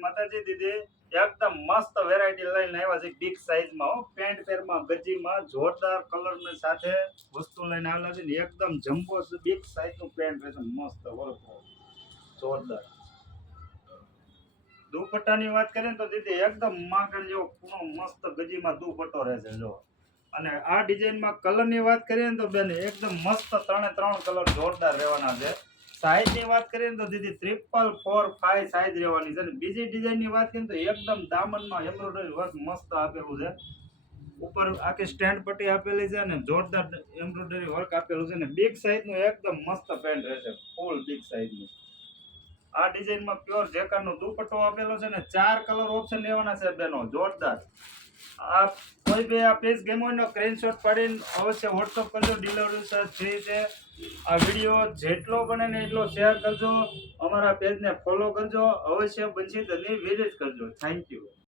માતાજી દીદી એકદમ મસ્ત વેરાયટી લઈને આવ્યા છે બિગ સાઈઝમાં પેન્ટ પેરમાં ગજીમાં જોરદાર કલર ની સાથે વસ્તુ લઈને આવેલા છે ને એકદમ જમ્બો બિગ સાઈઝનું પેન્ટ રહેશે મસ્ત જોરદાર દુપટ્ટાની વાત કરીએ તો દીદી એકદમ માખણ જેવો પૂરો મસ્ત ગજીમાં દુપટ્ટો રહેશે જો અને આ ડિઝાઇનમાં કલરની વાત કરીએ તો બેન એકદમ મસ્ત ત્રણે ત્રણ કલર જોરદાર રહેવાના છે સાઈઝની વાત કરીએ તો દીદી 445 સાઈઝ રહેવાની છે અને બીજી ડિઝાઇનની વાત કરીએ તો એકદમ દામનમાં એમ્બ્રોઇડરી વર્ક મસ્ત આપેલું છે ઉપર આખી સ્ટેન્ડ પટ્ટી આપેલી છે અને જોરદાર એમ્બ્રોઇડરી વર્ક આપેલું છે અને બિગ સાઈઝનું એકદમ મસ્ત પેન્ટ રહેશે ફૂલ બિગ સાઈઝનું આ ડિઝાઇનમાં પ્યોર જેકાર્ડનો દુપટ્ટો આપેલો છે ને 4 કલર ઓપ્શન લેવાના છે બેનો જોરદાર આ કોઈ બે આ પીસ ગેમ હોય સ્ક્રીનશોટ પાડીને અવશ્ય વોટ્સઅપ કરજો ડિલિવરી ચાર્જ ફ્રી છે આ વિડીયો જેટલો બને ને એટલો શેર કરજો અમારા પેજને ફોલો કરજો અવશ્ય બંસી ધની વિઝિટ કરજો થેન્ક યુ